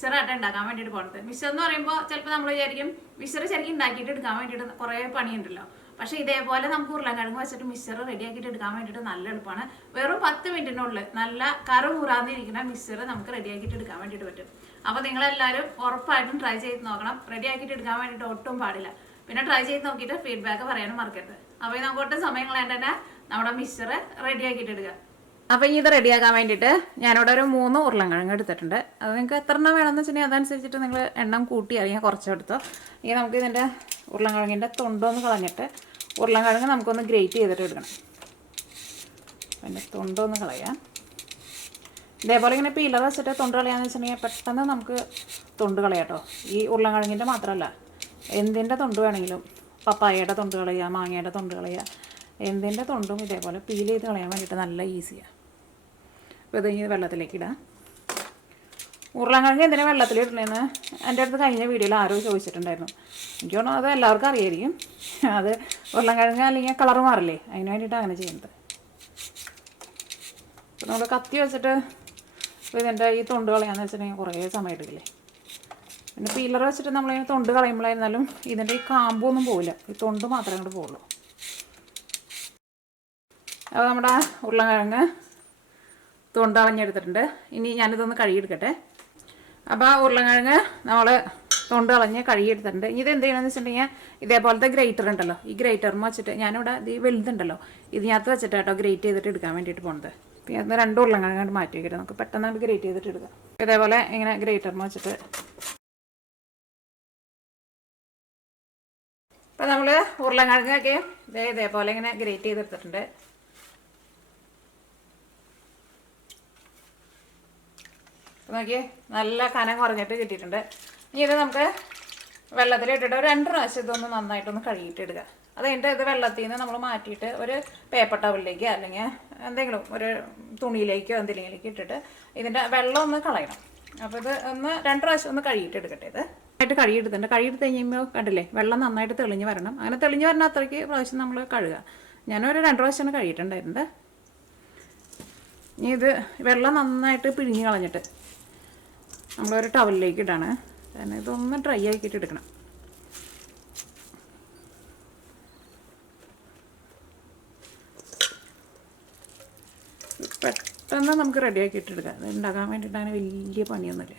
മിക്സറായിട്ട് ഉണ്ടാക്കാൻ വേണ്ടിയിട്ട് പോകുന്നത്. മിക്സർ എന്ന് പറയുമ്പോൾ ചിലപ്പോൾ നമ്മൾ വിചാരിക്കും മിക്സർ ശരിക്കും ഉണ്ടാക്കിയിട്ട് എടുക്കാൻ വേണ്ടിയിട്ട് കുറേ പണിയുണ്ടല്ലോ. പക്ഷേ ഇതേപോലെ നമുക്ക് ഉരുളക്കിഴങ്ങ് വെച്ചിട്ട് മിക്സർ റെഡിയാക്കിയിട്ട് എടുക്കാൻ വേണ്ടിയിട്ട് നല്ല എളുപ്പമാണ്. വെറും 10 മിനിറ്റിനുള്ളിൽ നല്ല കറുമുറാന്നിരിക്കുന്ന മിക്സർ നമുക്ക് റെഡിയാക്കിയിട്ട് എടുക്കാൻ വേണ്ടിയിട്ട് പറ്റും. അപ്പോൾ നിങ്ങളെല്ലാവരും ഉറപ്പായിട്ടും ട്രൈ ചെയ്ത് നോക്കണം. റെഡിയാക്കിയിട്ട് എടുക്കാൻ വേണ്ടിയിട്ട് ഒട്ടും പാടില്ല. പിന്നെ ട്രൈ ചെയ്ത് നോക്കിയിട്ട് ഫീഡ്ബാക്ക് പറയാനും മറക്കരുത്. അപ്പോൾ നമുക്ക് ഒട്ടും സമയം കളയാണ്ട് തന്നെ നമ്മുടെ മിക്സർ റെഡിയാക്കിയിട്ട് എടുക്കുക. അപ്പോൾ ഇനി ഇത് റെഡിയാക്കാൻ വേണ്ടിയിട്ട് ഞാനിവിടെ ഒരു 3 ഉരുളക്കിഴങ്ങ് എടുത്തിട്ടുണ്ട്. അത് നിങ്ങൾക്ക് എത്ര എണ്ണം വേണമെന്ന് വെച്ചിട്ടുണ്ടെങ്കിൽ അതനുസരിച്ചിട്ട് നിങ്ങൾ എണ്ണം കൂട്ടി അറിയാൻ കുറച്ചെടുത്തോ. ഇനി നമുക്ക് ഇതിൻ്റെ ഉരുളക്കിഴങ്ങിൻ്റെ തൊണ്ടൊന്ന് കളഞ്ഞിട്ട് ഉരുളക്കിഴങ്ങ് നമുക്കൊന്ന് ഗ്രേറ്റ് ചെയ്തിട്ട് എടുക്കണം. അതിൻ്റെ തൊണ്ടൊന്ന് കളയാം. ഇതേപോലെ ഇങ്ങനെ പീലർ വെച്ചിട്ട് തൊണ്ട് കളയാന്ന് വെച്ചിട്ടുണ്ടെങ്കിൽ പെട്ടെന്ന് നമുക്ക് തൊണ്ട് കളയാം കേട്ടോ. ഈ ഉരുളക്കിഴങ്ങിൻ്റെ മാത്രമല്ല, എന്തിൻ്റെ തൊണ്ട് വേണമെങ്കിലും, പപ്പായയുടെ തൊണ്ട് കളയുക, മാങ്ങയുടെ തൊണ്ട് കളയുക, എന്തിൻ്റെ തൊണ്ടും ഇതേപോലെ പീൽ ചെയ്ത് കളയാൻ വേണ്ടിയിട്ട് നല്ല ഈസിയാണ്. അപ്പോൾ ഇത് ഇനി വെള്ളത്തിലേക്ക് ഇടാം. ഉരുളക്കിഴങ്ങ് എന്തിനാണ് വെള്ളത്തിലിടണമെന്ന് എൻ്റെ അടുത്ത് കഴിഞ്ഞ വീഡിയോയിൽ ആരോ ചോദിച്ചിട്ടുണ്ടായിരുന്നു. എനിക്ക് തോന്നുന്നു അത് എല്ലാവർക്കും അറിയായിരിക്കും. അത് ഉരുളക്കിഴങ്ങ് അല്ലെങ്കിൽ കളർ മാറില്ലേ, അതിന് വേണ്ടിയിട്ടാണ് അങ്ങനെ ചെയ്യുന്നത്. അപ്പോൾ നമ്മൾ കത്തി വെച്ചിട്ട് ഇതിൻ്റെ ഈ തൊണ്ട് കളയാന്ന് വെച്ചിട്ടുണ്ടെങ്കിൽ കുറേ സമയം എടുക്കില്ലേ. പിന്നെ പീലർ വെച്ചിട്ട് നമ്മളിങ്ങനെ തൊണ്ട് കളയുമ്പോഴായിരുന്നാലും ഇതിൻ്റെ ഈ കാമ്പൊന്നും പോവില്ല, ഈ തൊണ്ട് മാത്രമേ അങ്ങോട്ട് പോവുള്ളൂ. അപ്പോൾ നമ്മുടെ ഉരുളക്കിഴങ്ങ് തൊണ്ട് കളഞ്ഞെടുത്തിട്ടുണ്ട്. ഇനി ഞാനിതൊന്ന് കഴുകിയെടുക്കട്ടെ. അപ്പോൾ ആ ഉരുളക്കിഴങ്ങ് നമ്മൾ തൊണ്ട് കളഞ്ഞ് കഴുകിയെടുത്തിട്ടുണ്ട്. ഇനി ഇത് എന്ത് ചെയ്യണമെന്ന് വെച്ചിട്ടുണ്ടെങ്കിൽ ഇതേപോലത്തെ ഗ്രേറ്റർ ഉണ്ടല്ലോ, ഈ ഗ്രേറ്ററിന് വെച്ചിട്ട് ഞാനിവിടെ ഈ വലുതുണ്ടല്ലോ ഇതിനകത്ത് വെച്ചിട്ട് കേട്ടോ ഗ്രേറ്റ് ചെയ്തിട്ട് എടുക്കാൻ വേണ്ടിയിട്ട് പോകുന്നത്. ഇതിനകത്ത് 2 ഉരുളക്കിഴങ്ങ് മാറ്റി വയ്ക്കട്ടെ, നമുക്ക് പെട്ടെന്ന് ഗ്രേറ്റ് ചെയ്തിട്ട് എടുക്കാം. ഇതേപോലെ ഇങ്ങനെ ഗ്രേറ്ററിന് വെച്ചിട്ട് ഇപ്പോൾ നമ്മൾ ഉരുളക്കിഴങ്ങൊക്കെ ഇതേപോലെ ഇങ്ങനെ ഗ്രേറ്റ് ചെയ്തെടുത്തിട്ടുണ്ട്. നോക്കിയേ നല്ല കനം കുറഞ്ഞിട്ട് കിട്ടിയിട്ടുണ്ട്. ഇനി ഇത് നമുക്ക് വെള്ളത്തിലിട്ടിട്ട് ഒരു 2 പ്രാവശ്യം ഇതൊന്ന് നന്നായിട്ടൊന്ന് കഴുകിയിട്ട് എടുക്കുക. അത് കഴിഞ്ഞിട്ട് ഇത് വെള്ളത്തിൽ നിന്ന് നമ്മൾ മാറ്റിയിട്ട് ഒരു പേപ്പർ ടവലിലേക്ക് അല്ലെങ്കിൽ എന്തെങ്കിലും ഒരു തുണിയിലേക്കോ എന്തെങ്കിലേക്ക് ഇട്ടിട്ട് ഇതിൻ്റെ വെള്ളം ഒന്ന് കളയണം. അപ്പോൾ ഇത് ഒന്ന് 2 പ്രാവശ്യം ഒന്ന് കഴുകിയിട്ട് എടുക്കട്ടെ. ഇത് ആയിട്ട് കഴുകിയെടുത്തിട്ടുണ്ട്. കഴുകിയെടുത്ത് കഴിയുമ്പോൾ കണ്ടില്ലേ വെള്ളം നന്നായിട്ട് തെളിഞ്ഞ് വരണം. അങ്ങനെ തെളിഞ്ഞ് വരണം അത്രയ്ക്ക് പ്രാവശ്യം നമ്മൾ കഴുകുക. ഞാനൊരു 2 പ്രാവശ്യമാണ് കഴുകിയിട്ടുണ്ടായിരുന്നത്. ഇനി ഇത് വെള്ളം നന്നായിട്ട് പിഴിഞ്ഞ് കളഞ്ഞിട്ട് നമ്മളൊരു ടവലിലേക്ക് ഇടാണ്. കാരണം ഇതൊന്ന് ഡ്രൈ ആക്കിയിട്ട് എടുക്കണം. പെട്ടെന്ന് നമുക്ക് റെഡി ആക്കിയിട്ട് എടുക്കാം. അത് ഉണ്ടാക്കാൻ വേണ്ടിയിട്ട് അങ്ങനെ വലിയ പണിയൊന്നുമില്ല.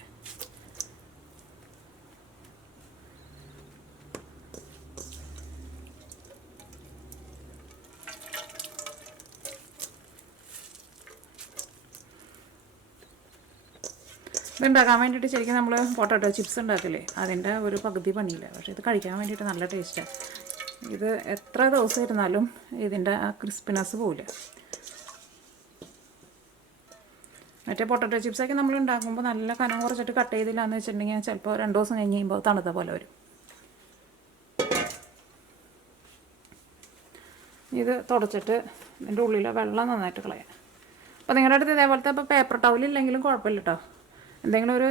ഇതുണ്ടാക്കാൻ വേണ്ടിയിട്ട് ശരിക്കും നമ്മൾ പൊട്ടാറ്റോ ചിപ്സ് ഉണ്ടാക്കില്ലേ, അതിൻ്റെ ഒരു പകുതി പണിയില്ല. പക്ഷേ ഇത് കഴിക്കാൻ വേണ്ടിയിട്ട് നല്ല ടേസ്റ്റാണ്. ഇത് എത്ര ദിവസം ഇരുന്നാലും ഇതിൻ്റെ ആ ക്രിസ്പിനെസ് പോവില്ല. മറ്റേ പൊട്ടാറ്റോ ചിപ്സൊക്കെ നമ്മൾ ഉണ്ടാക്കുമ്പോൾ നല്ല കനം കുറച്ചിട്ട് കട്ട് ചെയ്തില്ല എന്ന് വെച്ചിട്ടുണ്ടെങ്കിൽ ചിലപ്പോൾ 2 ദിവസം കഴിഞ്ഞ് കഴിയുമ്പോൾ തണുത്ത പോലെ വരും. ഇത് തുടച്ചിട്ട് ഇതിൻ്റെ ഉള്ളിലെ വെള്ളം നന്നായിട്ട് കളയാം. അപ്പോൾ നിങ്ങളുടെ അടുത്ത് ഇതേപോലത്തെ ഇപ്പോൾ പേപ്പർ ടവലില്ലെങ്കിലും കുഴപ്പമില്ല കേട്ടോ, എന്തെങ്കിലും ഒരു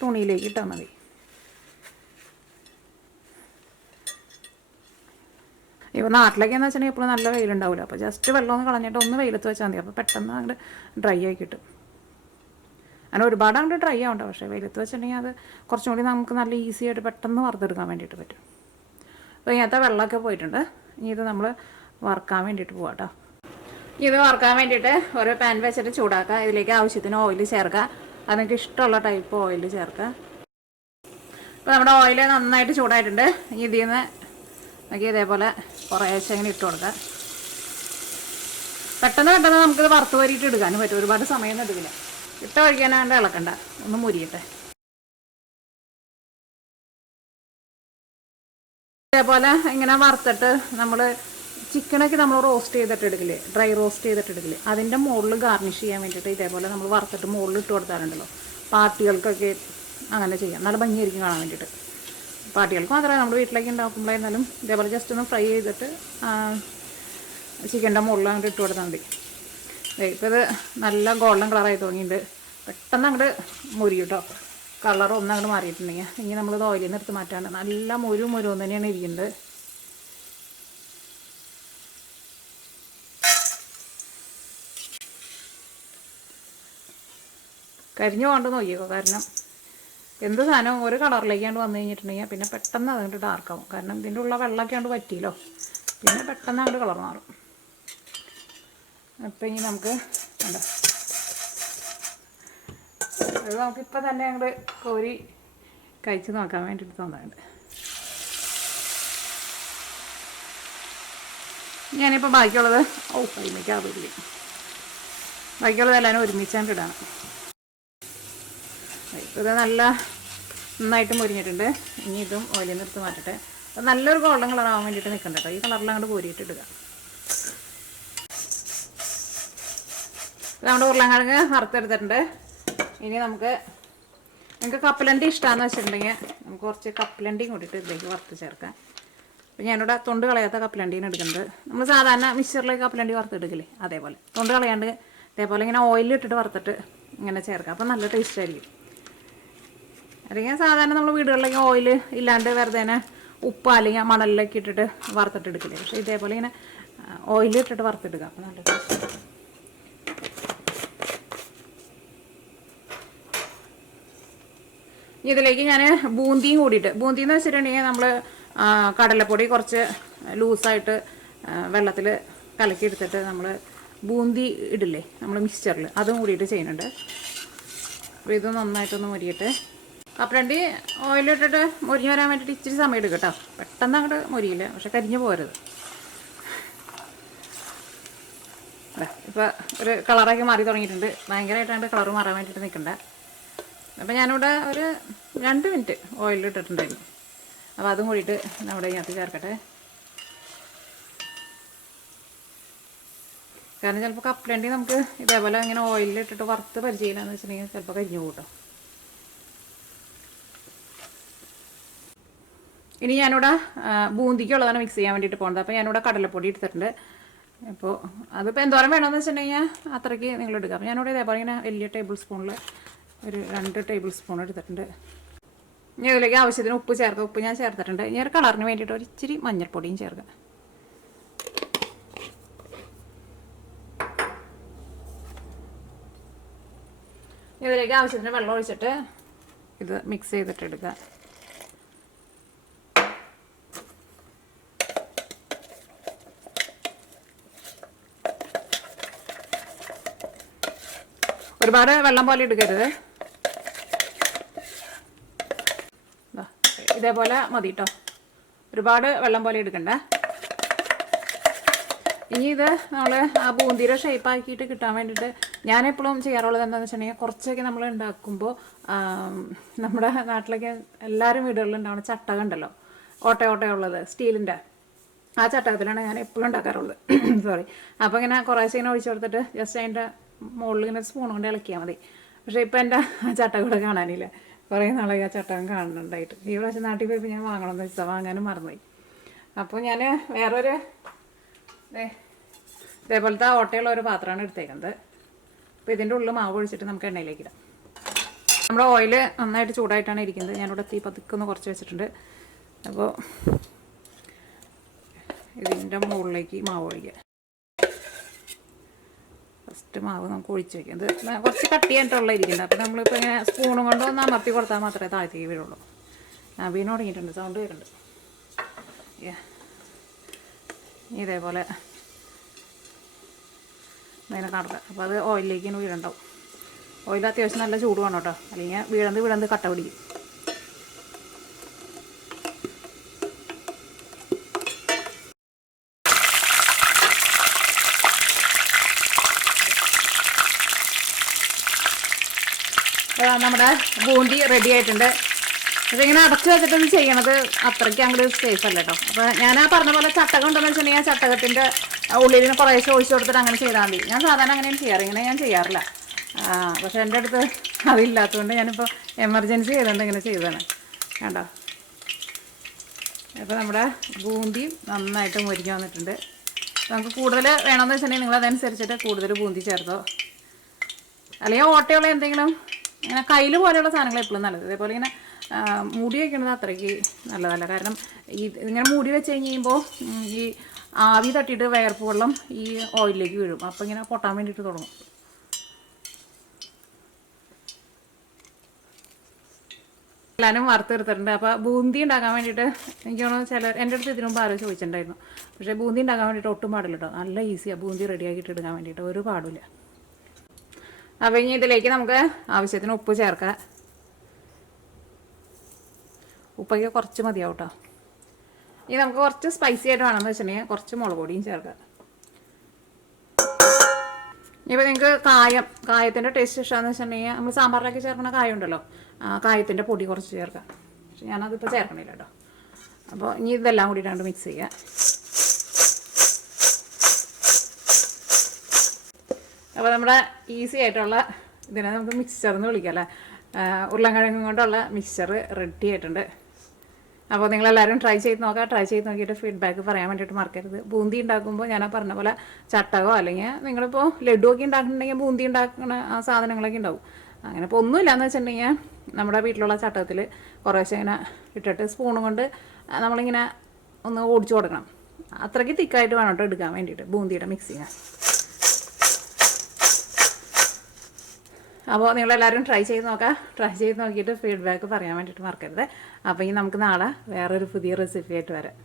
തുണിയിലേക്ക് ഇട്ടാൽ മതി. ഇപ്പോൾ നാട്ടിലേക്കെന്ന് വെച്ചിട്ടുണ്ടെങ്കിൽ എപ്പോഴും നല്ല വെയിലുണ്ടാവില്ല. അപ്പോൾ ജസ്റ്റ് വെള്ളം ഒന്ന് കളഞ്ഞിട്ട് ഒന്ന് വെയിലത്ത് വെച്ചാൽ മതി. അപ്പോൾ പെട്ടെന്ന് അങ്ങോട്ട് ഡ്രൈ ആയി കിട്ടും. അങ്ങനെ ഒരുപാട് അങ്ങോട്ട് ഡ്രൈ ആവണ്ട, പക്ഷേ വെയിലത്ത് വെച്ചിട്ടുണ്ടെങ്കിൽ അത് കുറച്ചും കൂടി നമുക്ക് നല്ല ഈസി ആയിട്ട് പെട്ടെന്ന് വറുത്തെടുക്കാൻ വേണ്ടിയിട്ട് പറ്റും. അപ്പോൾ ഇങ്ങനത്തെ വെള്ളമൊക്കെ പോയിട്ടുണ്ട്. ഇനി ഇത് നമ്മൾ വറുക്കാൻ വേണ്ടിയിട്ട് പോകാം കേട്ടോ. ഇത് വറുക്കാൻ വേണ്ടിയിട്ട് ഒരു പാൻ വെച്ചിട്ട് ചൂടാക്കുക. ഇതിലേക്ക് ആവശ്യത്തിന് ഓയിൽ ചേർക്കുക. അത് നിങ്ങൾക്ക് ഇഷ്ടമുള്ള ടൈപ്പ് ഓയിൽ ചേർക്കുക. ഇപ്പോൾ നമ്മുടെ ഓയിൽ നന്നായിട്ട് ചൂടായിട്ടുണ്ട്. ഇതിൽ നിന്ന് നോക്കി ഇതേപോലെ കുറേശ്ശെ ഇങ്ങനെ ഇട്ട് കൊടുക്കുക. പെട്ടെന്ന് നമുക്കിത് വറുത്ത് വരിയിട്ട് എടുക്കാനും പറ്റും. ഒരുപാട് സമയമൊന്നും എടുക്കില്ല. ഇട്ട കഴിക്കാനാണ്ട് ഇളക്കണ്ട, ഒന്ന് മുരിയട്ടെ. ഇതേപോലെ ഇങ്ങനെ വറുത്തിട്ട് നമ്മൾ ചിക്കനൊക്കെ നമ്മൾ റോസ്റ്റ് ചെയ്തിട്ട് എടുക്കില്ലേ, ഡ്രൈ റോസ്റ്റ് ചെയ്തിട്ട് എടുക്കില്ലേ, അതിൻ്റെ മുകളിൽ ഗാർണിഷ് ചെയ്യാൻ വേണ്ടിയിട്ട് ഇതേപോലെ നമ്മൾ വറുത്തിട്ട് മുകളിൽ ഇട്ട് കൊടുത്താലുണ്ടല്ലോ, പാർട്ടികൾക്കൊക്കെ അങ്ങനെ ചെയ്യാം. നല്ല ഭംഗിയായിരിക്കും കാണാൻ വേണ്ടിയിട്ട്. പാർട്ടികൾക്ക് മാത്രമേ നമ്മൾ വീട്ടിലേക്ക് ഉണ്ടാക്കുമ്പോഴായിരുന്നാലും ഇതേപോലെ ജസ്റ്റ് ഒന്ന് ഫ്രൈ ചെയ്തിട്ട് ചിക്കൻ്റെ മുകളിൽ അങ്ങോട്ട് ഇട്ട് കൊടുത്താൽ മതി. ഇപ്പോൾ ഇത് നല്ല ഗോൾഡൻ കളറായി തോന്നിയിട്ടുണ്ട്. പെട്ടെന്ന് അങ്ങോട്ട് മുരി കേട്ടോ, കളർ ഒന്നങ്ങോട്ട് മാറിയിട്ടുണ്ടെങ്കിൽ. ഇനി നമ്മളിത് ഓയിലിൽ നിന്ന് എടുത്ത് മാറ്റാണ്ട് നല്ല മുരുന്ന് തന്നെയാണ് ഇരിക്കുന്നത്. കരിഞ്ഞു പോകണ്ടെന്ന് നോക്കിയേക്കോ, കാരണം എന്ത് സാധനവും ഒരു കളറിലേക്കാണ്ട് വന്നു കഴിഞ്ഞിട്ടുണ്ടെങ്കിൽ പിന്നെ പെട്ടെന്ന് അതുകൊണ്ട് ഡാർക്കാവും. കാരണം ഇതിൻ്റെ ഉള്ള വെള്ളമൊക്കെ ആണ്ട് പറ്റിയല്ലോ, പിന്നെ പെട്ടെന്ന് അങ്ങോട്ട് കളർ മാറും. അപ്പം ഇനി നമുക്ക് കണ്ടോ, അത് നമുക്കിപ്പോൾ തന്നെ അങ്ങോട്ട് കോരി കഴിച്ച് നോക്കാൻ വേണ്ടിയിട്ട് തോന്നുന്നുണ്ട്. ഞാനിപ്പോൾ ബാക്കിയുള്ളത് കൈമയ്ക്കാവില്ല, ബാക്കിയുള്ളത് എല്ലാവരും ഒരുമിച്ചാണ്ട് ഇടണം. ഇത് നന്നായിട്ട് മുരിഞ്ഞിട്ടുണ്ട്. ഇനി ഇതും ഓയിലിൽ നിന്ന് എടുത്ത് മാറ്റട്ടെ. അത് നല്ലൊരു ഗോൾഡൻ കളറാവാൻ വേണ്ടിയിട്ട് നിൽക്കണ്ട കേട്ടോ. ഈ കളറിൽ അങ്ങോട്ട് കോരിയിട്ട് ഇടുക. നമ്മുടെ ഉരുളൻകിഴങ്ങ് വറുത്തെടുത്തിട്ടുണ്ട്. ഇനി നിങ്ങൾക്ക് കപ്പലണ്ടി ഇഷ്ടമാണെന്ന് വെച്ചിട്ടുണ്ടെങ്കിൽ നമുക്ക് കുറച്ച് കപ്പലണ്ടിയും കൂടിയിട്ട് ഇതിലേക്ക് വറുത്ത് ചേർക്കാം. അപ്പോൾ ഞാനിവിടെ തൊണ്ട് കളയാത്ത കപ്പലണ്ടീനെ എടുക്കുന്നത്. നമ്മൾ സാധാരണ മിക്സറിലേക്ക് കപ്പലണ്ടി വറുത്തെടുക്കില്ലേ, അതേപോലെ തൊണ്ട് കളയാണ്ട് ഇതേപോലെ ഇങ്ങനെ ഓയിലിട്ടിട്ട് വറുത്തിട്ട് ഇങ്ങനെ ചേർക്കാം. അപ്പോൾ നല്ല ടേസ്റ്റ് ആയിരിക്കും. അല്ലെങ്കിൽ സാധാരണ നമ്മൾ വീടുകളിലേക്ക് ഓയിൽ ഇല്ലാണ്ട് വെറുതെ ഉപ്പ് അല്ലെങ്കിൽ മണലിലേക്ക് ഇട്ടിട്ട് വറുത്തിട്ട് എടുക്കില്ലേ. പക്ഷേ ഇതേപോലെ ഇങ്ങനെ ഓയിലിട്ടിട്ട് വറുത്തെടുക്കുക. അപ്പോൾ നല്ല ടേസ്റ്റ്. ഇതിലേക്ക് ഞാൻ ബൂന്തിയും കൂടിയിട്ട്, ബൂന്തി എന്ന് വെച്ചിട്ടുണ്ടെങ്കിൽ നമ്മൾ കടലപ്പൊടി കുറച്ച് ലൂസായിട്ട് വെള്ളത്തിൽ കലക്കി എടുത്തിട്ട് നമ്മൾ ബൂന്തി ഇടില്ലേ നമ്മൾ മിക്സ്ചറിൽ, അതും കൂടിയിട്ട് ചെയ്യുന്നുണ്ട്. അപ്പോൾ ഇത് നന്നായിട്ടൊന്ന് മുരിയിട്ട്, കപ്പലണ്ടി ഓയിലിട്ടിട്ട് മുരിഞ്ഞ് വരാൻ വേണ്ടിയിട്ട് ഇച്ചിരി സമയം എടുക്കും കേട്ടോ. പെട്ടെന്ന് അങ്ങോട്ട് മുരിയില്ല, പക്ഷെ കരിഞ്ഞു പോരുത്. ഇപ്പോൾ ഒരു കളറൊക്കെ മാറി തുടങ്ങിയിട്ടുണ്ട്. ഭയങ്കരമായിട്ടാണ് കളറ് മാറാൻ വേണ്ടിയിട്ട് നിൽക്കണ്ട. അപ്പോൾ ഞാനിവിടെ ഒരു 2 മിനിറ്റ് ഓയിലിട്ടിട്ടുണ്ടായിരുന്നു. അപ്പോൾ അതും കൂടിയിട്ട് നമ്മുടെ ഇതിനകത്ത് ചേർക്കട്ടെ. കാരണം ചിലപ്പോൾ കപ്പലണ്ടി നമുക്ക് ഇതേപോലെ ഇങ്ങനെ ഓയിലിട്ടിട്ട് വറുത്ത് പരിചയമില്ലാന്ന് വെച്ചിട്ടുണ്ടെങ്കിൽ ചിലപ്പോൾ കരിഞ്ഞു കൂട്ടോ. ഇനി ഞാനിവിടെ ബൂന്തിക്കുള്ളതാണ് മിക്സ് ചെയ്യാൻ വേണ്ടിയിട്ട് പോകുന്നത്. അപ്പോൾ ഞാനിവിടെ കടലപ്പൊടി എടുത്തിട്ടുണ്ട്. അപ്പോൾ അതിപ്പോൾ എന്തോരം വേണമെന്ന് വെച്ചിട്ടുണ്ടെങ്കിൽ അത്രയ്ക്ക് നിങ്ങൾ എടുക്കുക. അപ്പോൾ ഞാനിവിടെ ഇതേപോലെ ഇങ്ങനെ വലിയ ടേബിൾ സ്പൂണിൽ ഒരു 2 ടേബിൾ സ്പൂൺ എടുത്തിട്ടുണ്ട്. ഇനി ഇതിലേക്ക് ആവശ്യത്തിന് ഉപ്പ് ചേർക്കുക. ഉപ്പ് ഞാൻ ചേർത്തിട്ടുണ്ട്. ഇനി ഒരു കളറിന് വേണ്ടിയിട്ട് ഒരു ഇച്ചിരി മഞ്ഞൾപ്പൊടിയും ചേർക്കുക. ഇതിലേക്ക് ആവശ്യത്തിന് വെള്ളം ഒഴിച്ചിട്ട് ഇത് മിക്സ് ചെയ്തിട്ട് എടുക്കുക. ഒരുപാട് വെള്ളം പോലെ എടുക്കരുത്, ഇതേപോലെ മതി കേട്ടോ. ഒരുപാട് വെള്ളം പോലെ എടുക്കണ്ട. ഇനി ഇത് നമ്മൾ ആ ബൂന്തിയുടെ ഷേപ്പ് ആക്കിയിട്ട് കിട്ടാൻ വേണ്ടിയിട്ട് ഞാനെപ്പോഴും ചെയ്യാറുള്ളത് എന്താണെന്ന് വെച്ചിട്ടുണ്ടെങ്കിൽ, കുറച്ചൊക്കെ നമ്മൾ ഉണ്ടാക്കുമ്പോൾ നമ്മുടെ നാട്ടിലൊക്കെ എല്ലാവരും വീടുകളിൽ ഉണ്ടാവുന്ന ചട്ടകം ഉണ്ടല്ലോ, ഓട്ടയുള്ളത് സ്റ്റീലിൻ്റെ, ആ ചട്ടകത്തിലാണ് ഞാൻ എപ്പോഴും ഉണ്ടാക്കാറുള്ളത്. സോറി. അപ്പോൾ ഇങ്ങനെ കുറേശ്ശെ ഇങ്ങനെ ഒഴിച്ചു കൊടുത്തിട്ട് ജസ്റ്റ് അതിൻ്റെ മുകളിൽ ഇങ്ങനെ സ്പൂൺ കൊണ്ട് ഇളക്കിയാൽ മതി. പക്ഷേ ഇപ്പോൾ എൻ്റെ ആ ചട്ടകം കൂടെ കാണാനില്ല. കുറേ നാളെ ആ ചട്ടകം കാണുന്നുണ്ടായിട്ട്. ഈ പ്രാവശ്യം നാട്ടിൽ പോയപ്പോൾ ഞാൻ വാങ്ങണമെന്ന് വെച്ചാൽ വാങ്ങാനും മറന്നുപോയി. അപ്പോൾ ഞാൻ വേറൊരു ഇതേപോലത്തെ ഓട്ടയുള്ള ഒരു പാത്രമാണ് എടുത്തേക്കുന്നത്. അപ്പോൾ ഇതിൻ്റെ ഉള്ളിൽ മാവ് ഒഴിച്ചിട്ട് നമുക്ക് എണ്ണയിലേക്ക് ഇടാം. നമ്മുടെ ഓയിൽ നന്നായിട്ട് ചൂടായിട്ടാണ് ഇരിക്കുന്നത്. ഞാനിവിടെ തീ പതുക്കൊന്ന് കുറച്ച് വെച്ചിട്ടുണ്ട്. അപ്പോൾ ഇതിൻ്റെ മുകളിലേക്ക് മാവ് ഒഴിക്കുക. ഫസ്റ്റ് മാവ് നമുക്ക് ഒഴിച്ച് വയ്ക്കാം. ഇത് കുറച്ച് കട്ടിയായിട്ടുള്ള ഇരിക്കുന്നത്. അപ്പോൾ നമ്മളിപ്പോൾ ഇങ്ങനെ സ്പൂണും കൊണ്ട് ഒന്ന് അമർത്തി കൊടുത്താൽ മാത്രമേ താഴത്തേക്ക് വീഴുള്ളൂ. വീണ് തുടങ്ങിയിട്ടുണ്ട്, സൗണ്ട് വരുന്നുണ്ട്. ഇതേപോലെ ഇങ്ങനെ നടക്കുക. അപ്പോൾ അത് ഓയിലിലേക്ക് ഇങ്ങനെ വീഴുണ്ടാവും. ഓയിൽ അത്യാവശ്യം നല്ല ചൂട് വേണം കേട്ടോ, അല്ലെങ്കിൽ വീഴന്ത് കട്ട പിടിക്കും. നമ്മുടെ ബൂന്തി റെഡി ആയിട്ടുണ്ട്. ഇതിങ്ങനെ അടച്ചു വെച്ചിട്ട് ചെയ്യണത് അത്രയ്ക്ക് അങ്ങോട്ട് സേഫ് അല്ല കേട്ടോ. അപ്പോൾ ഞാൻ ആ പറഞ്ഞ പോലെ ചട്ടകം ഉണ്ടെന്ന് വെച്ചിട്ടുണ്ടെങ്കിൽ ആ ചട്ടകത്തിൻ്റെ ഉള്ളിലിന് കുറേശ്ശെ ഒഴിച്ചു കൊടുത്തിട്ട് അങ്ങനെ ചെയ്താൽ മതി. ഞാൻ സാധാരണ അങ്ങനെയും ചെയ്യാറ്, ഇങ്ങനെ ഞാൻ ചെയ്യാറില്ല. പക്ഷെ എൻ്റെ അടുത്ത് അതില്ലാത്തതുകൊണ്ട് ഞാനിപ്പോൾ എമർജൻസി ചെയ്തുകൊണ്ട് ഇങ്ങനെ ചെയ്തതാണ്. കണ്ടോ? അപ്പോൾ നമ്മുടെ ബൂന്തി നന്നായിട്ട് മുരിഞ്ഞ് വന്നിട്ടുണ്ട്. നമുക്ക് കൂടുതൽ വേണമെന്ന് വെച്ചിട്ടുണ്ടെങ്കിൽ നിങ്ങളതനുസരിച്ചിട്ട് കൂടുതൽ ബൂന്തി ചേർത്തോ, അല്ലെങ്കിൽ ഓട്ടയുള്ള എന്തെങ്കിലും ഇങ്ങനെ കയ്യിൽ പോലെയുള്ള സാധനങ്ങൾ എപ്പോഴും നല്ലത്. ഇതേപോലെ ഇങ്ങനെ മൂടി വയ്ക്കുന്നത് അത്രയ്ക്ക് നല്ലതല്ല. കാരണം ഇങ്ങനെ മൂടി വെച്ച് കഴിയുമ്പോൾ ഈ ആവി തട്ടിയിട്ട് വയർപ്പ് വെള്ളം ഈ ഓയിലിലേക്ക് വീഴും. അപ്പോൾ ഇങ്ങനെ പൊട്ടാൻ വേണ്ടിയിട്ട് തുടങ്ങും. എല്ലാവരും വറുത്തെടുത്തിട്ടുണ്ട്. അപ്പോൾ ബൂന്തി ഉണ്ടാക്കാൻ വേണ്ടിയിട്ട് എനിക്ക് തോന്നുന്നു ചിലർ എൻ്റെ അടുത്ത് ഇതിനു മുമ്പ് ആരോ ചോദിച്ചിട്ടുണ്ടായിരുന്നു. പക്ഷേ ബൂന്തി ഉണ്ടാക്കാൻ വേണ്ടിയിട്ട് ഒട്ടും പാടില്ല കേട്ടോ. നല്ല ഈസിയാണ് ബൂന്തി റെഡിയാക്കിയിട്ട് എടുക്കാൻ വേണ്ടിയിട്ട്, ഒരു പാടില്ല. അപ്പോൾ ഇനി ഇതിലേക്ക് നമുക്ക് ആവശ്യത്തിന് ഉപ്പ് ചേർക്കാം. ഉപ്പൊക്കെ കുറച്ച് മതിയാവും കേട്ടോ. ഇനി നമുക്ക് കുറച്ച് സ്പൈസി ആയിട്ട് വേണമെന്ന് വെച്ചിട്ടുണ്ടെങ്കിൽ കുറച്ച് മുളക് പൊടിയും ചേർക്കാം. ഇപ്പോൾ നിങ്ങൾക്ക് കായത്തിൻ്റെ ടേസ്റ്റ് ഇഷ്ടമാണെന്ന് വെച്ചിട്ടുണ്ടെങ്കിൽ നമ്മൾ സാമ്പാറിലൊക്കെ ചേർക്കുന്ന കായം ഉണ്ടല്ലോ, കായത്തിൻ്റെ പൊടി കുറച്ച് ചേർക്കാം. പക്ഷെ ഞാനതിപ്പോൾ ചേർക്കണില്ല കേട്ടോ. അപ്പോൾ ഇനി ഇതെല്ലാം കൂടിയിട്ടാണ് മിക്സ് ചെയ്യുക. അപ്പോൾ നമ്മുടെ ഈസി ആയിട്ടുള്ള ഇതിനെ നമുക്ക് മിക്സ്ചർ എന്ന് വിളിക്കാം അല്ലേ, ഉരുളൻകിഴങ്ങ് കൊണ്ടുള്ള മിക്സ്ചർ റെഡി ആയിട്ടുണ്ട്. അപ്പോൾ നിങ്ങളെല്ലാവരും ട്രൈ ചെയ്ത് നോക്കാം. ട്രൈ ചെയ്ത് നോക്കിയിട്ട് ഫീഡ്ബാക്ക് പറയാൻ വേണ്ടിയിട്ട് മറക്കരുത്. ബൂന്തി ഉണ്ടാക്കുമ്പോൾ ഞാൻ പറഞ്ഞ പോലെ ചട്ടകോ അല്ലെങ്കിൽ നിങ്ങളിപ്പോൾ ലഡു ഒക്കെ ഉണ്ടാക്കുന്നുണ്ടെങ്കിൽ ബൂന്തി ഉണ്ടാക്കുന്ന ആ സാധനങ്ങളൊക്കെ ഉണ്ടാവും. അങ്ങനെ ഇപ്പോൾ ഒന്നുമില്ലയെന്ന് വെച്ചിട്ടുണ്ടെങ്കിൽ നമ്മുടെ വീട്ടിലുള്ള ചട്ടകത്തിൽ കുറേശ്ശെ ഇങ്ങനെ ഇട്ടിട്ട് സ്പൂണും കൊണ്ട് നമ്മളിങ്ങനെ ഒന്ന് ഓടിച്ചു കൊടുക്കണം. അത്രയ്ക്ക് തിക്കായിട്ട് വേണം കേട്ടോ എടുക്കാൻ വേണ്ടിയിട്ട് ബൂന്തിയുടെ മിക്സിങ്. അപ്പോൾ നിങ്ങളെല്ലാവരും ട്രൈ ചെയ്ത് നോക്കാം. ട്രൈ ചെയ്ത് നോക്കിയിട്ട് ഫീഡ്ബാക്ക് പറയാൻ വേണ്ടിയിട്ട് മറക്കരുത്. അപ്പോൾ ഇനി നമുക്ക് നാളെ വേറൊരു പുതിയ റെസിപ്പി ആയിട്ട് വരാം.